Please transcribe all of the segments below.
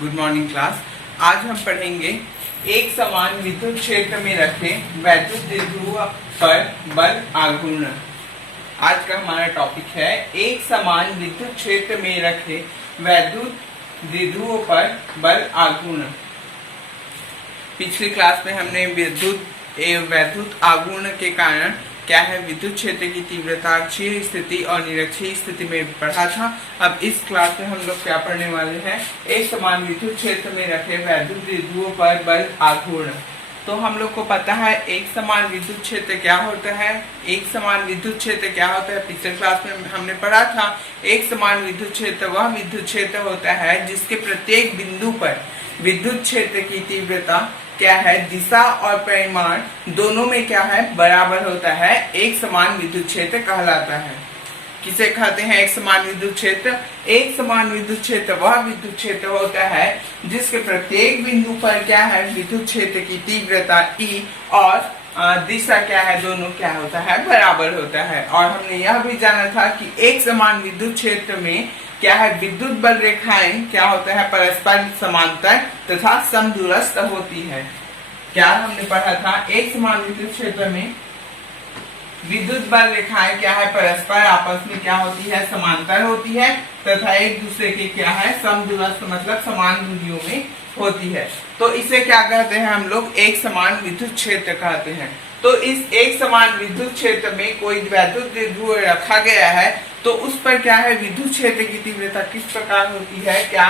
Good morning class. आज हम पढ़ेंगे एक समान विद्युत क्षेत्र में रखे वैद्युत द्विध्रुव पर बल आघूर्ण। आज का हमारा टॉपिक है एक समान विद्युत क्षेत्र में रखे वैद्युत द्विध्रुव पर बल आघूर्ण। पिछली क्लास में हमने वैद्युत आघूर्ण के कारण क्या है विद्युत क्षेत्र की तीव्रता अक्षीय स्थिति और निरक्षीय स्थिति में पढ़ा था। अब इस क्लास में हम लोग क्या पढ़ने वाले हैं, एक समान विद्युत क्षेत्र में रखे वैद्युत द्विध्रुव पर बल आघूर्ण। तो हम लोग को पता है एक समान विद्युत क्षेत्र क्या होता है। एक समान विद्युत क्षेत्र क्या होता है, पिछले क्लास में हमने पढ़ा था। एक समान विद्युत क्षेत्र वह विद्युत क्षेत्र होता है जिसके प्रत्येक बिंदु पर विद्युत क्षेत्र की तीव्रता क्या है, दिशा और परिमाण दोनों में क्या है, बराबर होता है। एक समान विद्युत क्षेत्र कहलाता है। किसे कहते हैं एक समान विद्युत क्षेत्र? एक समान विद्युत क्षेत्र वह विद्युत क्षेत्र होता है जिसके प्रत्येक बिंदु पर क्या है, विद्युत क्षेत्र की तीव्रता E और दिशा क्या है, दोनों क्या होता है, बराबर होता है। और हमने यह भी जाना था कि एक समान विद्युत क्षेत्र में क्या है, विद्युत बल रेखाएं क्या होता है, परस्पर समांतर तथा समदूरस्थ होती है। क्या हमने पढ़ा था, एक समान विद्युत क्षेत्र में विद्युत बल रेखाएं क्या है, परस्पर आपस में क्या होती है, समांतर होती है तथा एक दूसरे के क्या है, समदूरस्थ मतलब समान दूरियों में होती है। तो इसे क्या कहते हैं हम लोग, एक समान विद्युत क्षेत्र कहते हैं। तो इस एक समान विद्युत क्षेत्र में कोई वैद्युत द्विध्रुव रखा गया है तो उस पर क्या है, विद्युत क्षेत्र की तीव्रता किस प्रकार होती है, क्या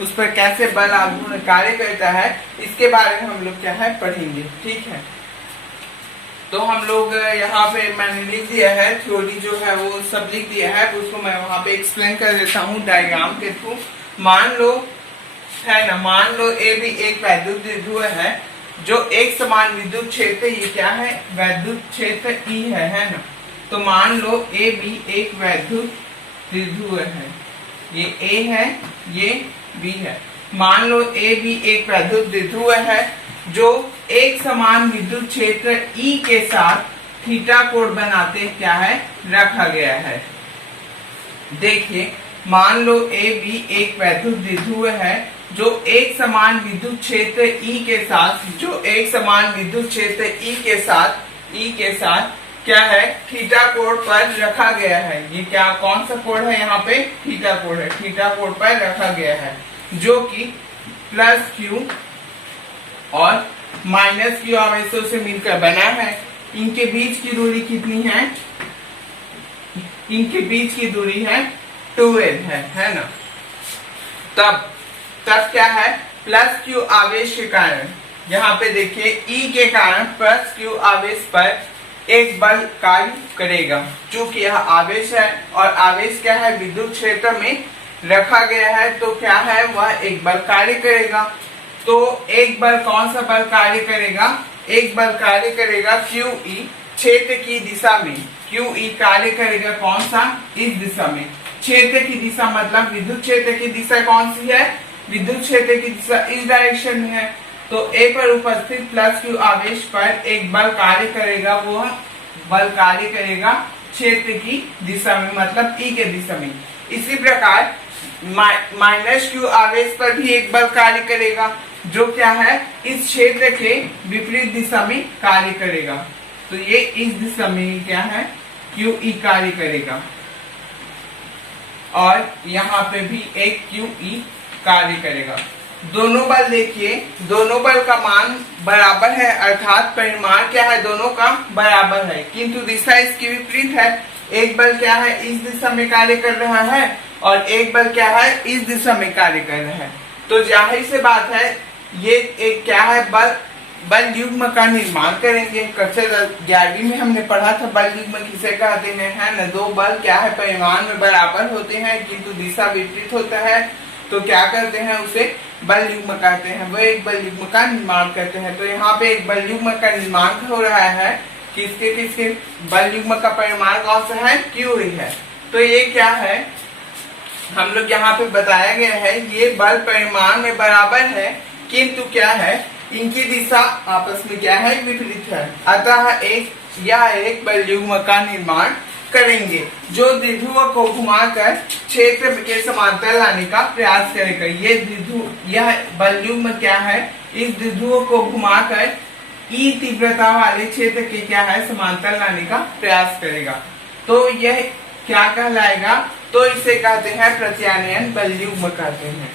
उस पर कैसे बल आघूर्ण कार्य करता है, इसके बारे में हम लोग क्या है पढ़ेंगे। ठीक है, तो हम लोग यहाँ पे मैंने लिख दिया है, थ्योरी जो है वो सब लिख दिया है, उसको मैं वहाँ पे एक्सप्लेन कर देता हूँ डायग्राम के थ्रू। मान लो है ना, मान लो ए भी एक वैद्युत द्विध्रुव है जो एक समान विद्युत क्षेत्र, ये क्या है, वैद्युत क्षेत्र E है ना। तो मान लो ए भी एक वैद्युत द्विध्रुव है, ये A है, ये B है। मान लो ए भी एक वैद्युत द्विध्रुव है जो एक समान विद्युत क्षेत्र E के साथ थीटा कोण बनाते क्या है, रखा गया है। देखिए, मान लो ए भी एक वैद्युत द्विध्रुव है जो एक समान विद्युत क्षेत्र E के साथ क्या है, थीटा कोण पर रखा गया है। ये क्या, कौन सा कोण है, यहाँ पे थीटा कोण है, थीटा कोण पर रखा गया है जो कि प्लस Q और माइनस Q आवेशों से मिलकर बना है। इनके बीच की दूरी कितनी है, इनके बीच की दूरी है 2L है ना। तब क्या है, प्लस Q आवेश के कारण, यहाँ पे देखिए E के कारण प्लस Q आवेश पर एक बल कार्य करेगा। चूंकि यह आवेश है और आवेश क्या है, विद्युत क्षेत्र में रखा गया है, तो क्या है, वह एक बल कार्य करेगा। तो एक बल, कौन सा बल कार्य करेगा, एक बल कार्य करेगा QE क्षेत्र की दिशा में। QE कार्य करेगा कौन सा, इस दिशा में। क्षेत्र की दिशा मतलब विद्युत क्षेत्र की दिशा कौन सी है, विद्युत क्षेत्र की दिशा इस डायरेक्शन में है। तो A पर उपस्थित प्लस Q आवेश पर एक बल कार्य करेगा, वो बल कार्य करेगा क्षेत्र की दिशा में मतलब E के दिशा में। इसी प्रकार माइनस Q आवेश पर भी एक बल कार्य करेगा जो क्या है, इस क्षेत्र के विपरीत दिशा में कार्य करेगा। तो ये इस दिशा में क्या है, QE कार्य करेगा और यहाँ पे भी एक QE कार्य करेगा। दोनों बल देखिए, दोनों बल का मान बराबर है, अर्थात परिमाण क्या है, दोनों का बराबर है, किंतु दिशा इसकी विपरीत है। एक बल क्या है, इस दिशा में कार्य कर रहा है और एक बल क्या है, इस दिशा में कार्य कर रहा है। तो जाहिर सी बात है, ये एक क्या है, बल युग्म का निर्माण करेंगे। कक्षा 11वीं में हमने पढ़ा था बल युग्म किसे कहते हैं, है ना। दो बल क्या है, परिमाण में बराबर होते हैं किंतु दिशा विपरीत होता है, तो क्या करते हैं, उसे बल युग्म कहते हैं। वो एक बल युग्म का निर्माण करते हैं। तो यहाँ पे एक बल युग्म का निर्माण हो रहा है, किसके बल युग्म का परिमाण कौन सा है, QE है। तो ये क्या है, हम लोग यहाँ पे बताया गया है, ये बल परिमाण में बराबर है किंतु क्या है, इनकी दिशा आपस में क्या है, विपरीत है। अतः यह एक बल युग्म का निर्माण करेंगे, जो द्विध्रुव को घुमाकर क्षेत्र के समांतर लाने का प्रयास करेगा। यह बलयुग्म क्या है, इस द्विध्रुव को घुमाकर ई तीव्रता वाले क्षेत्र के क्या है समांतर लाने का प्रयास करेगा। तो यह क्या कहलाएगा, तो इसे कहते हैं प्रत्यानयन बलयुग्म कहते हैं।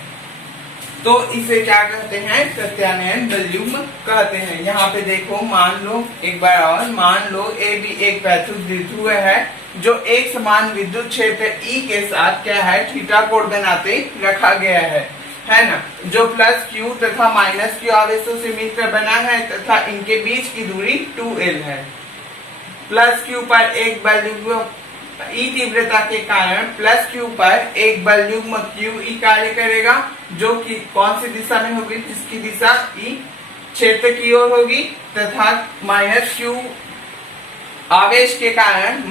तो इसे क्या कहते हैं, प्रत्यानयन बलयुग्म कहते हैं। यहाँ पे देखो, मान लो एक बार और, मान लो ए भी एक वैद्युत द्विध्रुव है जो एक समान विद्युत क्षेत्र ई के साथ क्या है थीटा कोण बनाते रखा गया है ना, जो प्लस क्यू तथा माइनस क्यू आवेशों से मिलकर बना है तथा इनके बीच की दूरी 2l है। प्लस क्यू पर एक बलयुग्म ई तीव्रता के कारण प्लस क्यू पर एक बलयुग्म क्यू ई कार्य करेगा, जो कि कौन सी दिशा में होगी, जिसकी दिशा ई क्षेत्र की ओर होगी, तथा माइनस क्यू आवेश के कारण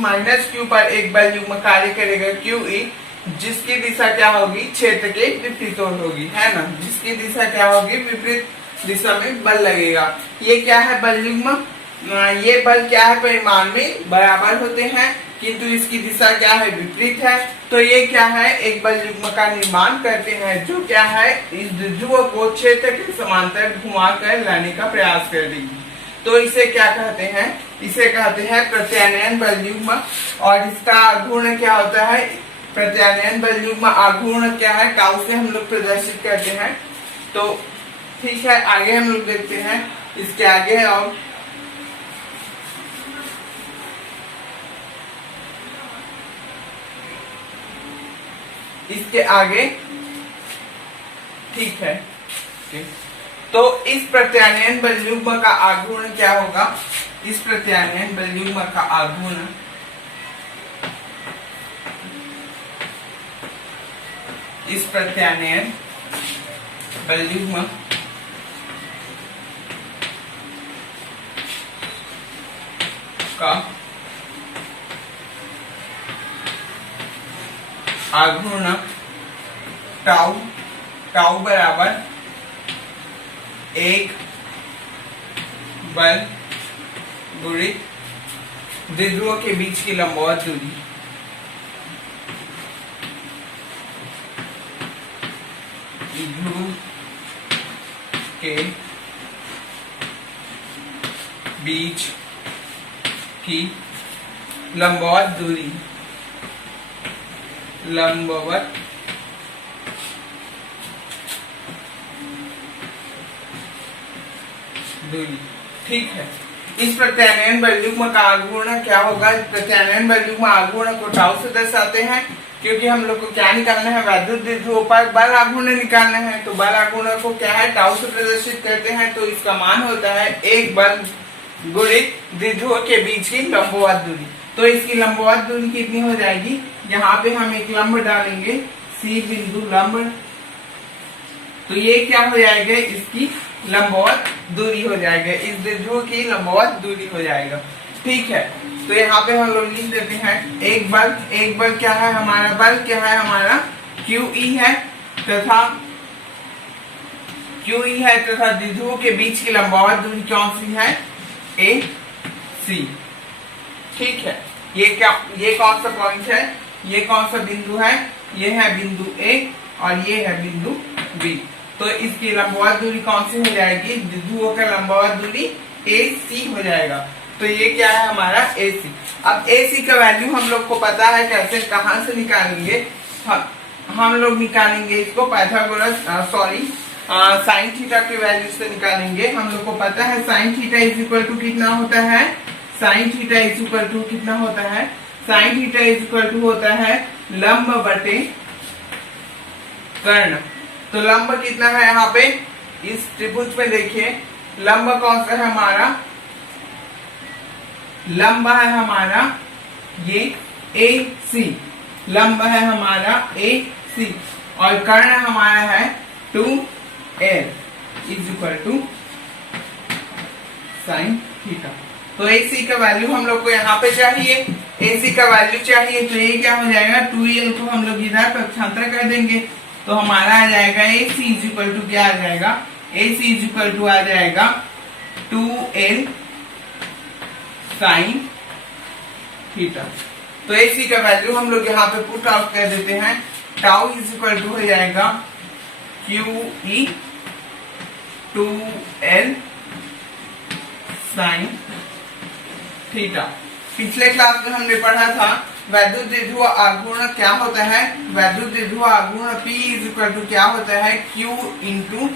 माइनस क्यू पर एक बलयुग्म कार्य करेगा क्यू ई, जिसकी दिशा क्या होगी, क्षेत्र के विपरीत ओर होगी, है ना, जिसकी दिशा क्या होगी, विपरीत दिशा में बल लगेगा। ये क्या है बलयुग्म, ये बल क्या है परिमाण में बराबर होते हैं, किंतु इसकी दिशा क्या है विपरीत है। तो ये क्या है, एक बलयुग्म का निर्माण करते हैं जो क्या है इस द्विध्रुव को क्षेत्र के समांतर घुमाकर लाने का प्रयास करेगी। तो इसे क्या कहते हैं, इसे कहते हैं प्रत्यानयन बलयुग्म। और इसका आघूर्ण क्या होता है, प्रत्यानयन बलयुग्म आघूर्ण क्या है, टाउ से हम लोग प्रदर्शित करते हैं। तो ठीक है, आगे हम लोग देखते हैं, इसके आगे है और इसके आगे ठीक है। तो इस प्रत्यानयन बलयुग्म का आघूर्ण क्या होगा, इस प्रत्यानयन बलयुग्म का आघूर्ण इस प्रत्यानयन बलयुग्म का आघूर्ण टाउ बराबर एक बल गुणित द्विध्रुव के बीच की लंबवत दूरी। द्विध्रुव के बीच की लंबवत दूरी, लंबवत दूरी, ठीक है। इस प्रत्यानयन बलयुग्म का आघूर्ण क्या होगा, प्रत्यानयन बलयुग्म आघूर्ण को टाउ से दर्शाते हैं, क्योंकि हम लोग को क्या निकालना है, वैद्युत द्विध्रुव पर बल आघूर्ण निकालना है। तो बल आघूर्ण को क्या है टाउ से प्रदर्शित करते हैं। तो इसका मान होता है एक बल गुणित द्विध्रुव के बीच की लंबवत दूरी। तो इसकी लंबवत दूरी कितनी हो जाएगी, यहाँ पे हम एक लंब डालेंगे, सी बिंदु लंब, तो ये क्या हो जाएगा, इसकी लंबवत दूरी हो जाएगा, इस द्विध्रुव की लंबवत दूरी हो जाएगा, ठीक है। तो यहाँ पे हम लोग लिख देते हैं एक बल क्या है हमारा, बल क्या है हमारा QE है तथा द्विध्रुव के बीच की लंबवत दूरी कौन सी है, AC, ठीक है। ये कौन सा पॉइंट है, ये कौन सा बिंदु है, ये है बिंदु A और ये है बिंदु B। तो इसकी लंबवत दूरी कौन सी हो जाएगी, द्विध्रुवों का लंबवत दूरी AC हो जाएगा। तो ये क्या है हमारा AC। अब AC का वैल्यू हम लोग को पता है, कैसे कहाँ से निकालेंगे, हम लोग निकालेंगे इसको पाइथागोरस साइन थीटा के वैल्यू से निकालेंगे। हम लोग को पता है sine theta is equal to कितना होता है, sine theta is equal to कितना होता है, sine theta is equal to होता है लंब बटे कर्ण। तो लंब कितना है यहाँ पे, इस त्रिभुज में देखिए लंब कौन सा है हमारा, लंब है हमारा ये AC, लंब है हमारा AC और कर्ण हमारा है 2l is equal to sine theta. तो AC का वैल्यू हम लोग को यहाँ पे चाहिए, AC का वैल्यू चाहिए, तो ये क्या हो जाएगा 2l को हम लोग इधर पक्षांतर कर देंगे, तो हमारा आ जाएगा AC इज इक्वल टू क्या आ जाएगा, AC इज इक्वल टू आ जाएगा 2l साइन थीटा। तो AC का वैल्यू हम लोग यहाँ पे पुट आउट कर देते हैं। टाउ इज इक्वल टू हो जाएगा QE 2L साइन थीटा। पिछले क्लास में हमने पढ़ा था वैद्युत द्विध्रुव आघूर्ण क्या होता है। वैद्युत द्विध्रुव आघूर्ण P इज इक्वल टू क्या होता है, Q इंटू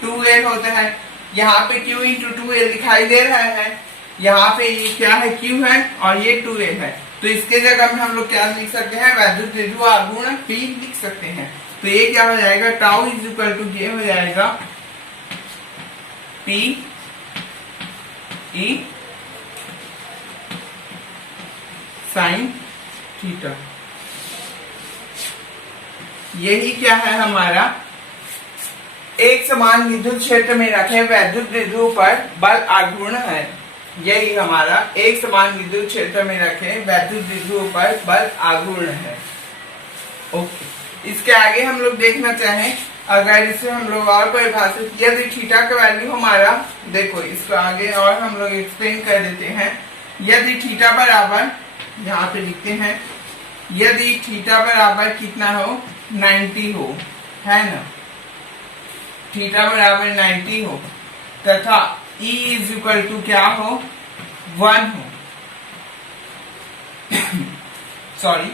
2L होता है। यहाँ पे Q इंटू 2L दिखाई दे रहा है, यहाँ पे ये क्या है, Q है और ये 2L है। तो इसके जगह में हम लोग क्या लिख सकते हैं, वैद्युत द्विध्रुव आघूर्ण P लिख सकते हैं। तो ये क्या हो जाएगा, टाउ इज इक्वल टू ये हो जाएगा P E साइन थीटा। यही क्या है हमारा, एक समान विद्युत क्षेत्र में रखे वैद्युत द्विध्रुव पर बल आघूर्ण है। यही हमारा एक समान विद्युत क्षेत्र में रखे वैद्युत द्विध्रुव पर बल आघूर्ण है। ओके, इसके आगे हम लोग देखना चाहें, अगर इसे हम लोग और परिभाषित, यदि थीटा का वैल्यू हमारा, देखो इसको आगे और हम लोग एक्सप्लेन कर देते हैं। यदि थीटा बराबर, यहाँ पे लिखते हैं, यदि थीटा बराबर कितना हो, 90 हो, है ना, थीटा बराबर 90 हो तथा E इज इक्वल टू क्या हो, 1 हो सॉरी,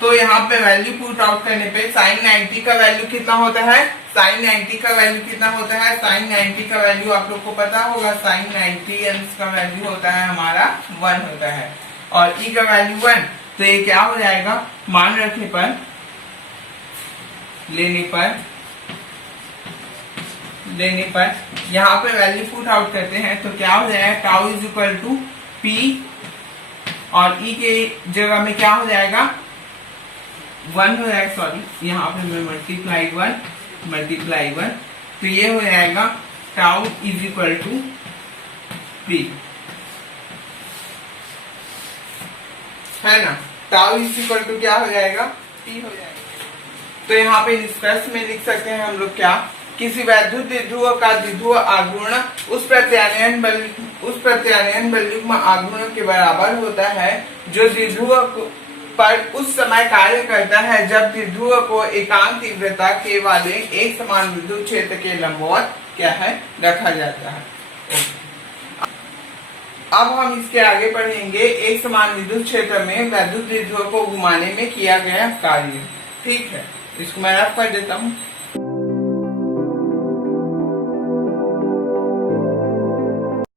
तो यहाँ पे वैल्यू पुट आउट करने पे साइन 90 का वैल्यू कितना होता है, साइन 90 का वैल्यू कितना होता है, साइन 90 का वैल्यू आप लोग को पता होगा, साइन 90 अंश का वैल्यू होता है हमारा 1 होता है और E का वैल्यू 1। तो ये क्या हो जाएगा, मान रखने पर, लेने पर यहाँ पे वैल्यू पुट आउट करते हैं तो क्या हो जाएगा, tau is equal to P और E के जगह में क्या हो जाएगा, 1 हो जाएगा, सॉरी यहाँ पे मैं मल्टीप्लाई 1, तो ये हो जाएगा tau is equal to P, है ना। टाउ इज इक्वल टू क्या हो जाएगा, P हो जाएगा। तो यहाँ पे निष्कर्ष में लिख सकते हैं हम लोग क्या, किसी वैद्युत द्विध्रुव का द्विध्रुव आघूर्ण उस प्रत्यानयन बलयुग्म आघूर्ण के बराबर होता है जो द्विध्रुव पर उस समय कार्य करता है जब द्विध्रुव को एकांक तीव्रता के वाले एक समान विद्युत क्षेत्र के लंबवत क्या है, रखा जाता है। अब हम इसके आगे पढ़ेंगे एक समान विद्युत क्षेत्र में वैद्युत द्विध्रुव को घुमाने में किया गया कार्य। ठीक है, इसको मैं रफ कर देता हूँ।